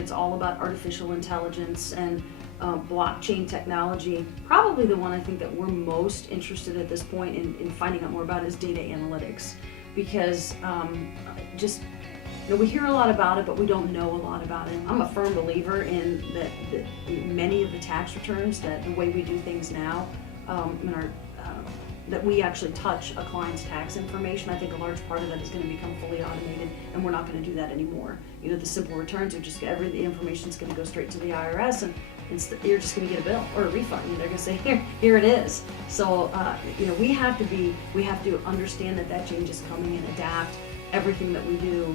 it's all about artificial intelligence and blockchain technology. Probably the one I think that we're most interested at this point in finding out more about is data analytics, because we hear a lot about it, but we don't know a lot about it. I'm a firm believer in that many of the tax returns, that the way we do things now, that we actually touch a client's tax information. I think a large part of that is going to become fully automated, and we're not going to do that anymore. The simple returns are just the information is going to go straight to the IRS, and you're just going to get a bill or a refund. They're going to say, here it is. So we have to understand that change is coming and adapt everything that we do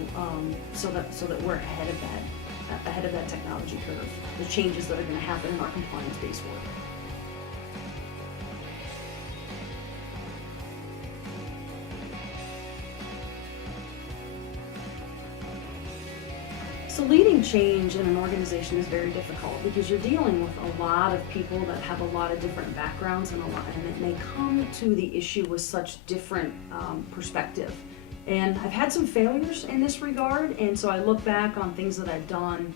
so that we're ahead of that technology curve, the changes that are going to happen in our compliance-based work. So leading change in an organization is very difficult because you're dealing with a lot of people that have a lot of different backgrounds and they come to the issue with such different perspective. And I've had some failures in this regard, and so I look back on things that I've done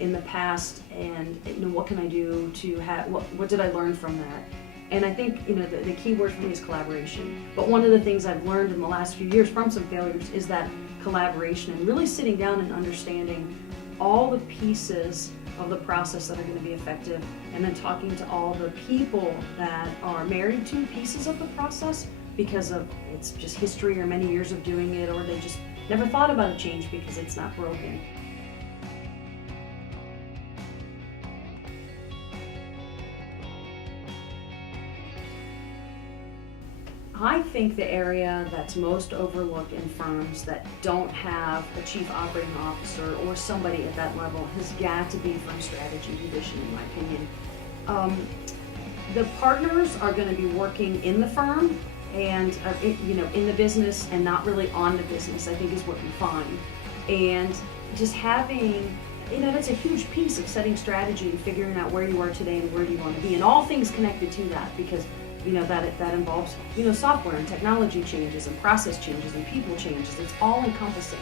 in the past and what can I do to have, what did I learn from that? And I think the key word for me is collaboration. But one of the things I've learned in the last few years from some failures is that collaboration and really sitting down and understanding all the pieces of the process that are going to be effective, and then talking to all the people that are married to pieces of the process because of it's just history or many years of doing it, or they just never thought about a change because it's not broken. I think the area that's most overlooked in firms that don't have a chief operating officer or somebody at that level has got to be firm strategy division, in my opinion. The partners are going to be working in the firm and in the business and not really on the business, I think is what we find. And just having, that's a huge piece of setting strategy and figuring out where you are today and where do you want to be, and all things connected to that, because that involves software and technology changes and process changes and people changes. It's all encompassing.